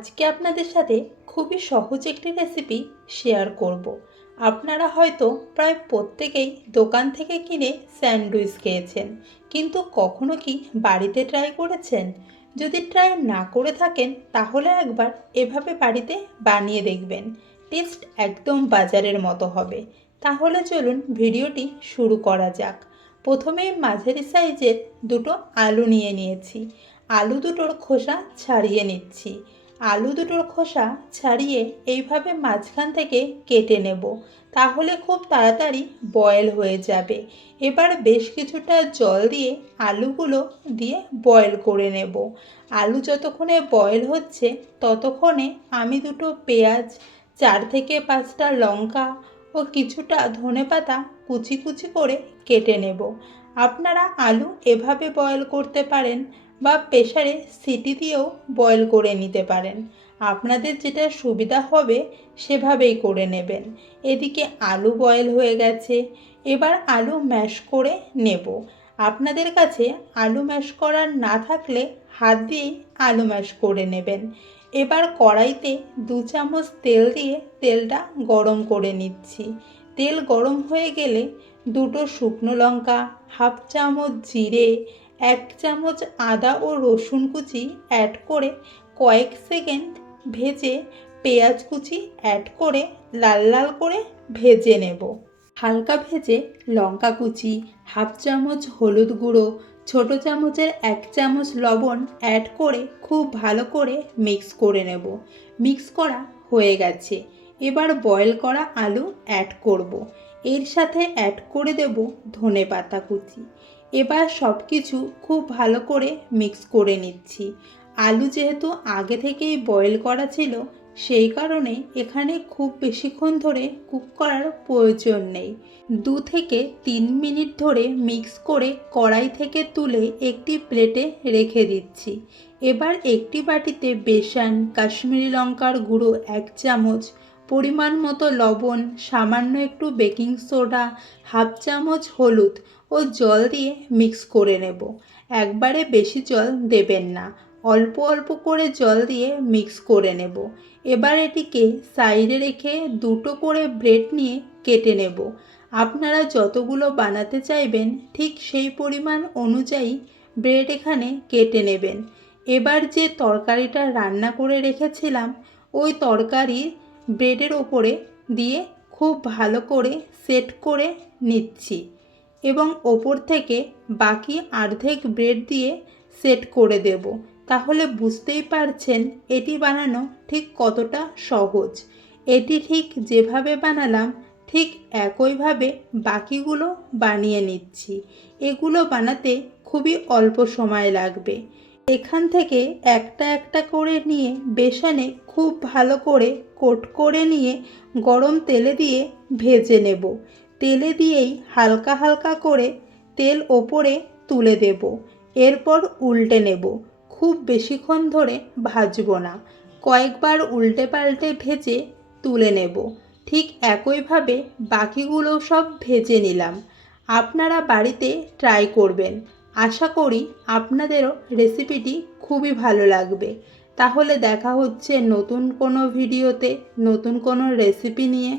আজকে আপনাদের সাথে খুবই সহজ একটি রেসিপি শেয়ার করব। আপনারা হয়তো প্রায় প্রত্যেকেই দোকান থেকে কিনে স্যান্ডউইচ খেয়েছেন, কিন্তু কখনো কি বাড়িতে ট্রাই করেছেন? যদি ট্রাই না করে থাকেন, তাহলে একবার এভাবে বাড়িতে বানিয়ে দেখবেন। টেস্ট একদম বাজারের মতো হবে। তাহলে চলুন ভিডিওটি শুরু করা যাক। প্রথমে মাঝারি সাইজের দুটো আলু নিয়ে নিয়েছি। আলু দুটোর খোসা ছাড়িয়ে নিচ্ছি। আলু দুটোর খোসা ছাড়িয়ে এইভাবে মাঝখান থেকে কেটে নেব। তাহলে খুব তাড়াতাড়ি বয়েল হয়ে যাবে। এবার বেশ কিছুটা জল দিয়ে আলুগুলো দিয়ে বয়েল করে নেব। আলু যতক্ষণে বয়েল হচ্ছে, ততক্ষণে আমি দুটো পেঁয়াজ, চার থেকে পাঁচটা লঙ্কা ও কিছুটা ধনেপাতা কুচি কুচি করে কেটে নেব। আপনারা আলু এভাবে বয়েল করতে পারেন। বা প্রেশারে সিটি দিয়েও বয়েল করে নিতে পারেন। আপনাদের যেটা সুবিধা হবে সেভাবেই করে নেবেন। এদিকে আলু বয়েল হয়ে গেছে। এবার আলু ম্যাশ করে নেব। আপনাদের কাছে আলু ম্যাশ করার না থাকলে হাত দিয়েই আলু ম্যাশ করে নেবেন। এবার কড়াইতে দু চামচ তেল দিয়ে তেলটা গরম করে নিচ্ছি। তেল গরম হয়ে গেলে দুটো শুকনো লঙ্কা, হাফ চামচ জিরে এক চামচ আদা ও রসুন কুচি অ্যাড করে কয়েক সেকেন্ড ভেজে পেঁয়াজ কুচি অ্যাড করে লাল লাল করে ভেজে নেব। হালকা ভেজে লঙ্কা কুচি, হাফ চামচ হলুদ গুঁড়ো, ছোট চামচের এক চামচ লবণ অ্যাড করে খুব ভালো করে মিক্স করে নেব। মিক্স করা হয়ে গেছে। এবার বয়েল করা আলু অ্যাড করব। এর সাথে অ্যাড করে দেব ধনে পাতা কুচি। এবার সব কিছু খুব ভালো করে মিক্স করে নিচ্ছি। আলু যেহেতু আগে থেকেই বয়েল করা ছিল, সেই কারণে এখানে খুব বেশিক্ষণ ধরে কুক করার প্রয়োজন নেই। দু থেকে তিন মিনিট ধরে মিক্স করে কড়াই থেকে তুলে একটি প্লেটে রেখে দিচ্ছি। এবার একটি বাটিতে বেসন, কাশ্মীরি লঙ্কার গুঁড়ো এক চামচ পরিমাণ মতো লবণ, সামান্য একটু বেকিং সোডা, হাফ চামচ হলুদ ও জল দিয়ে মিক্স করে নেব। একবারে বেশি জল দেবেন না। অল্প অল্প করে জল দিয়ে মিক্স করে নেব। এবার এটিকে সাইডে রেখে দুটো করে ব্রেড নিয়ে কেটে নেব। আপনারা যতগুলো বানাতে চাইবেন, ঠিক সেই পরিমাণ অনুযায়ী ব্রেড এখানে কেটে নেবেন। এবার যে তরকারিটা রান্না করে রেখেছিলাম, ওই তরকারি ব্রেডের ওপরে দিয়ে খুব ভালো করে সেট করে নিচ্ছি এবং ওপর থেকে বাকি অর্ধেক ব্রেড দিয়ে সেট করে দেব। তাহলে বুঝতেই পারছেন এটি বানানো ঠিক কতটা সহজ। এটি ঠিক যেভাবে বানালাম, ঠিক একইভাবে বাকিগুলো বানিয়ে নিচ্ছি। এগুলো বানাতে খুবই অল্প সময় লাগবে। এখান থেকে একটা একটা করে নিয়ে বেসনে খুব ভালো করে কোট করে নিয়ে গরম তেলে দিয়ে ভেজে নেব। তেলে দিয়েই হালকা হালকা করে তেল ওপরে তুলে দেব। এরপর উল্টে নেব। খুব বেশিক্ষণ ধরে ভাজব না। কয়েকবার উল্টে পাল্টে ভেজে তুলে নেব। ঠিক একইভাবে বাকিগুলো সব ভেজে নিলাম। আপনারা বাড়িতে ট্রাই করবেন। আশা করি আপনাদেরও রেসিপিটি খুবই ভালো লাগবে। তাহলে দেখা হচ্ছে নতুন কোনো ভিডিওতে, নতুন কোনো রেসিপি নিয়ে।